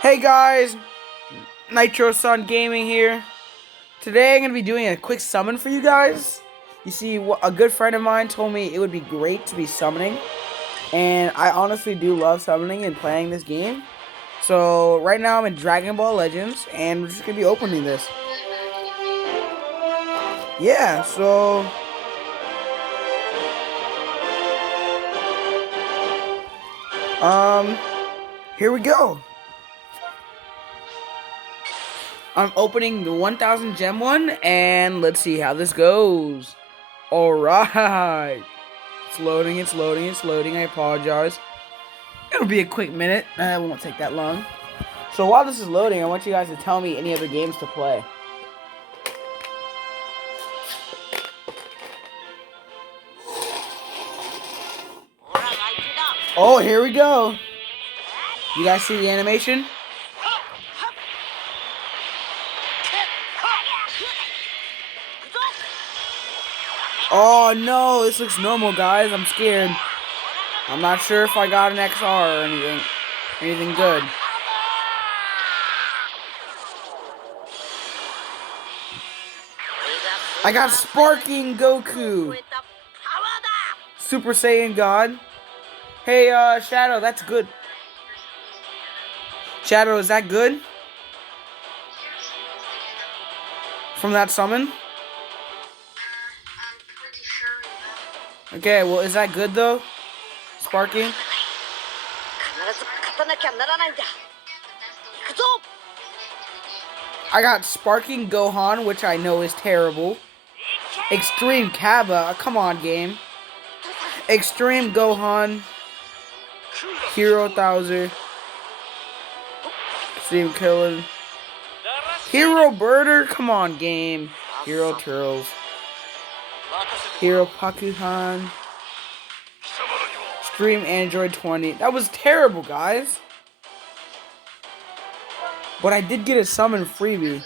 Hey guys, Nitro Sun Gaming here. Today I'm going to be doing a quick summon for you guys. You see, a good friend of mine told me it would be great to be summoning. And I honestly do love summoning and playing this game. So right now I'm in Dragon Ball Legends and we're just going to be opening this. Yeah, so... Here we go. I'm opening the 1000 gem one, and let's see how this goes. Alright. It's loading. I apologize. It'll be a quick minute. It won't take that long. So while this is loading, I want you guys to tell me any other games to play. Oh, here we go. You guys see the animation? Oh no, this looks normal, guys. I'm scared. I'm not sure if I got an XR or anything good. I got Sparking Goku. Super Saiyan God. Hey, Shadow, that's good. Shadow, is that good? From that summon? Okay, well, is that good though? Sparking? I got Sparking Gohan, which I know is terrible. Extreme Kaba, come on, game. Extreme Gohan. Hero Thouser. Extreme Killer. Hero Birder, come on, game. Hero Turtles. Hero Pakuhan. Extreme Android 20. That was terrible, guys. But I did get a summon freebie.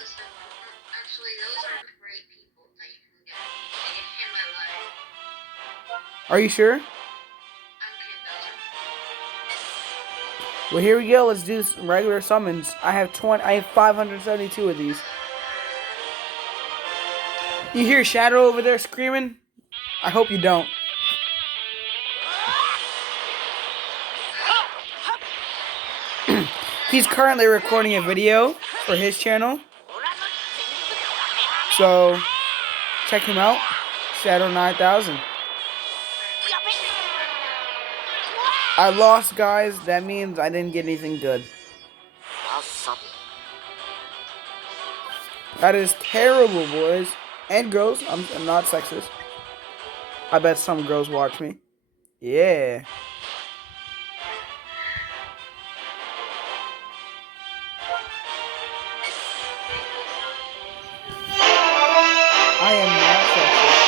Are you sure? Well, here we go. Let's do some regular summons. I have 572 of these. You hear Shadow over there screaming? I hope you don't. He's currently recording a video for his channel. So, check him out. Shadow 9000. I lost, guys. That means I didn't get anything good. That is terrible, boys. And girls. I'm not sexist. I bet some girls watch me. Yeah. I am not sexist.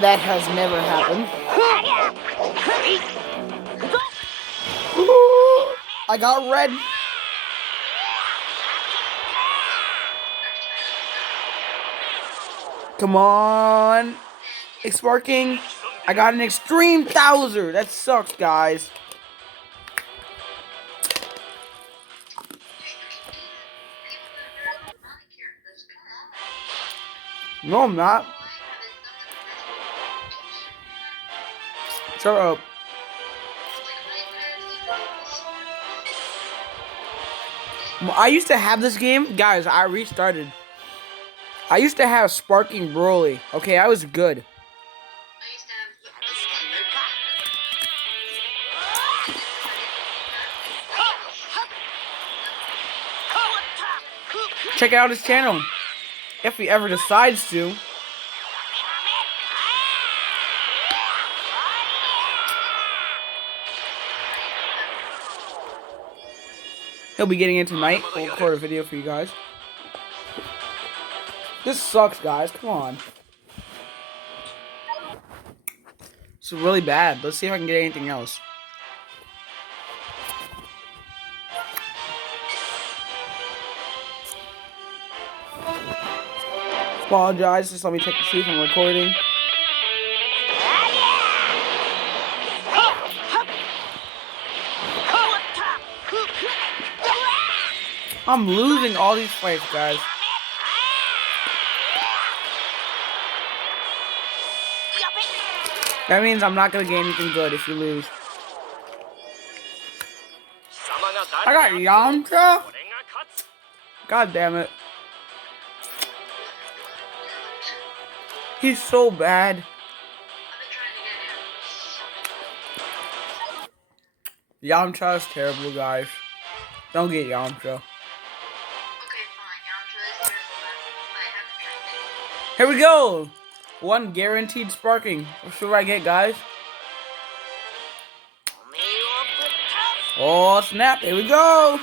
That has never happened. I got red. Come on. Sparking. I got an Extreme Thouser. That sucks, guys. No, I'm not. Shut up. I used to have this game. Guys, I restarted. I used to have Sparking Broly. Okay, I was good. Check out his channel. If he ever decides to. He'll be getting it tonight. We'll record a video for you guys. This sucks, guys. Come on. It's really bad. Let's see if I can get anything else. Apologize. Just let me check to see if I'm recording. I'm losing all these fights, guys. That means I'm not gonna get anything good if you lose. I got Yamcha? God damn it. He's so bad. Yamcha is terrible, guys. Don't get Yamcha. Here we go! One guaranteed sparking. What should I get, guys? Oh, snap. Here we go!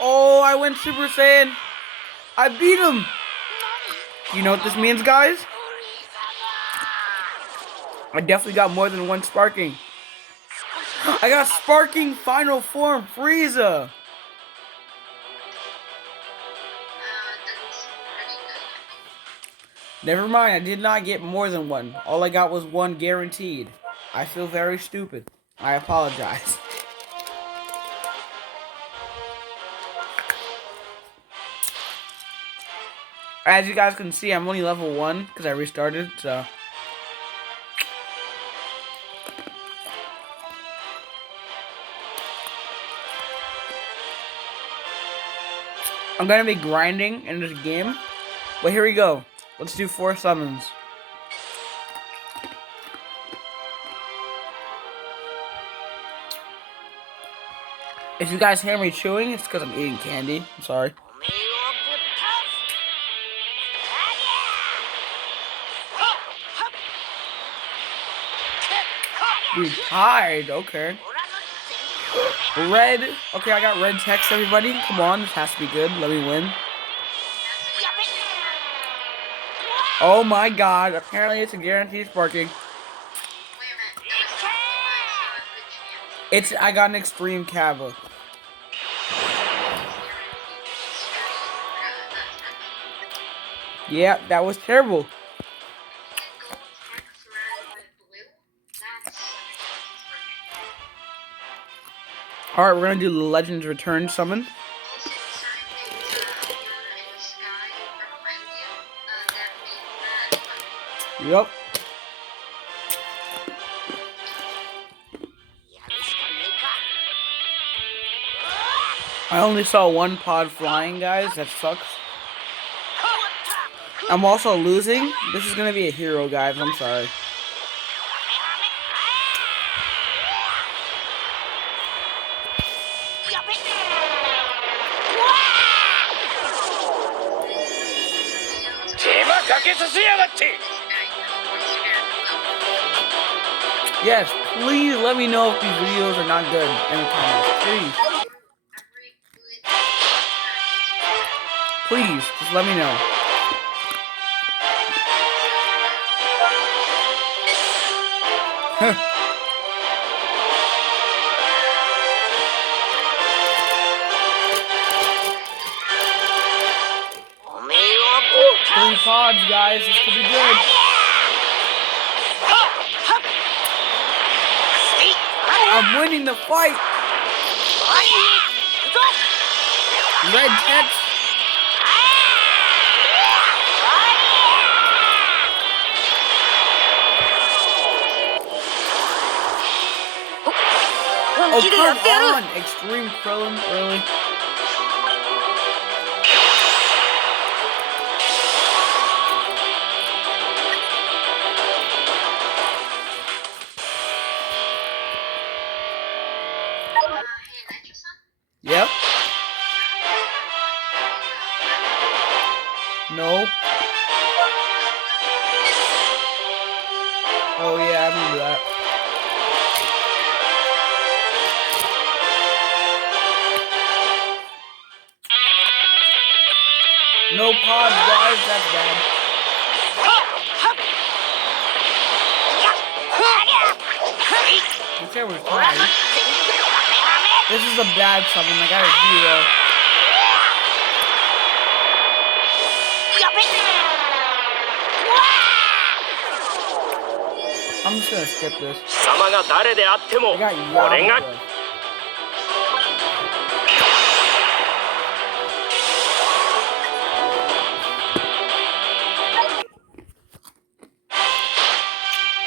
Oh, I went Super Saiyan. I beat him. You know what this means, guys? I definitely got more than one sparking. I got Sparking Final Form Frieza. Never mind, I did not get more than one. All I got was one guaranteed. I feel very stupid. I apologize. As you guys can see, I'm only level 1 because I restarted, so... I'm gonna be grinding in this game. But here we go. Let's do 4 summons. If you guys hear me chewing, it's because I'm eating candy. I'm sorry. We tied, okay. Red. Okay, I got red text, everybody. Come on, this has to be good. Let me win. Oh my god, apparently it's a guaranteed sparking. I got an extreme Kava. Yeah, that was terrible. Alright, we're gonna do the Legends Return summon. Yep. I only saw one pod flying, guys. That sucks. I'm also losing. This is gonna be a hero, guys. I'm sorry. Yes, please let me know if these videos are not good in the comments. Please. Please, just let me know. Three pods, guys. This could be good. I'm winning the fight. Red text. Oh, come on. Extreme Krillin, really? Yep. No. Oh yeah, I remember that. No pods, guys. That's bad. said we're tied. This is a bad summon. I got a 0. I'm just gonna skip this. I got Yamato.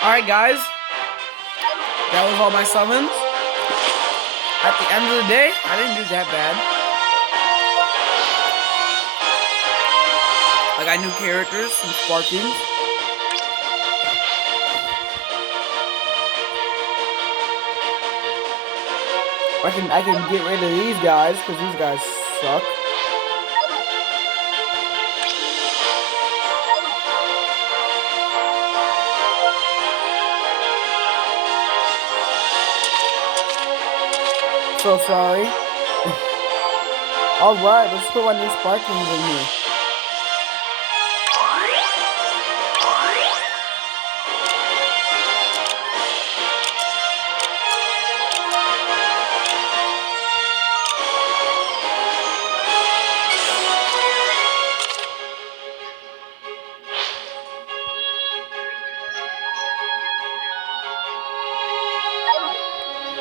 Alright guys, that was all my summons. At the end of the day, I didn't do that bad. I got new characters, some Sparkings. I can get rid of these guys, because these guys suck. So sorry. Alright, let's put my new Sparkings in here.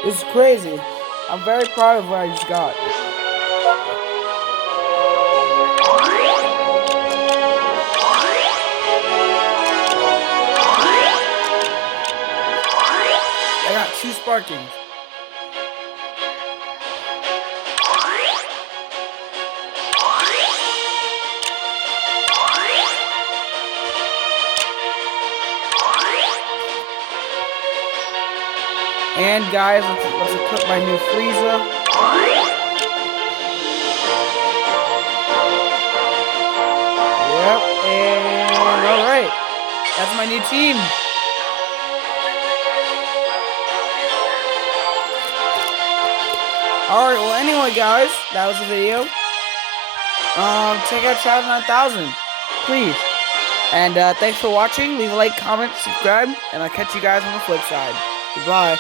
This is crazy. I'm very proud of what I just got. I got 2 Sparkings. And guys, let's equip my new Frieza. Yep, and alright. That's my new team. Alright, well anyway guys, that was the video. Check out Shadow 9000, please. And thanks for watching. Leave a like, comment, subscribe, and I'll catch you guys on the flip side. Goodbye.